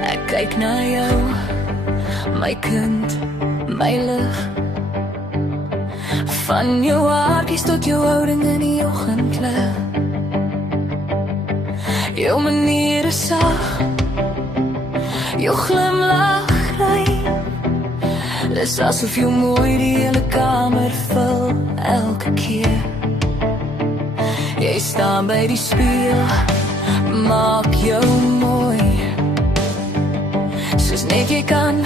Ek kyk na jou, my kind, my lig. Van jou haartjies tot jou houding in die oggendlig. Jou manier is sag, jou glimlach rein. Dis asof jou mooi die hele kamer vul elke keer. Jy staan by die spieël, maak jou mooi soos net jy kan.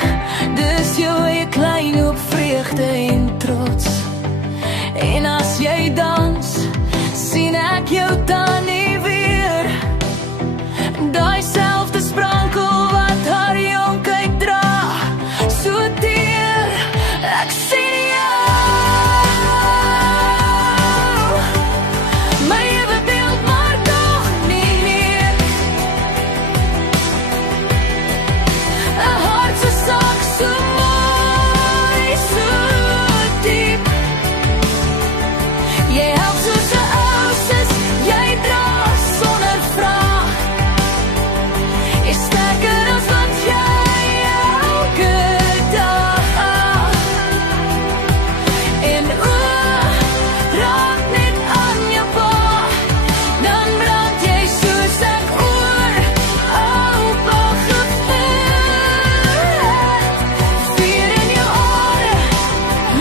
Dis jou eie klein hoop vreugde en trots. En as jy dans, sien ek jou dan nie weer. Daai selfde sprankel wat haar jonkheid dra, so teer. Ek sien jou, my ewe beeld, maar toch nie meer. 'n hart so sak, so mooi, so diep. Jy help soos 'n ou sis, jy dra sonder vraag. Jy sterker as wat jy elke dag. En raak net aan jou pa, dan brand jy soos ek oor oupa gevoel. Vuur in jou are,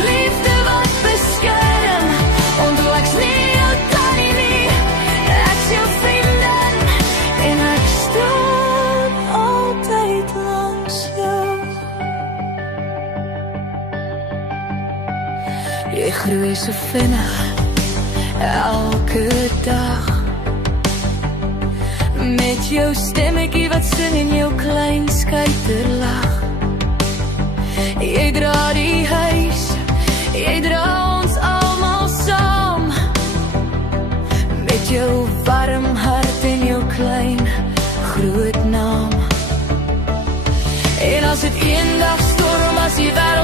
liefde wat beskerm. Onthou ek's nie jou tannie nie, ek's jou vriendin. En ek staan altyd langs jou. Jy groei so vinnig, elke dag. Met jou stemmetjie wat sing en jou klein skyterlag. Jy dra die huis, jy dra ons almal saam. Met jou warm hart en jou klein groot naam. En as het eendag storm, as die wêreld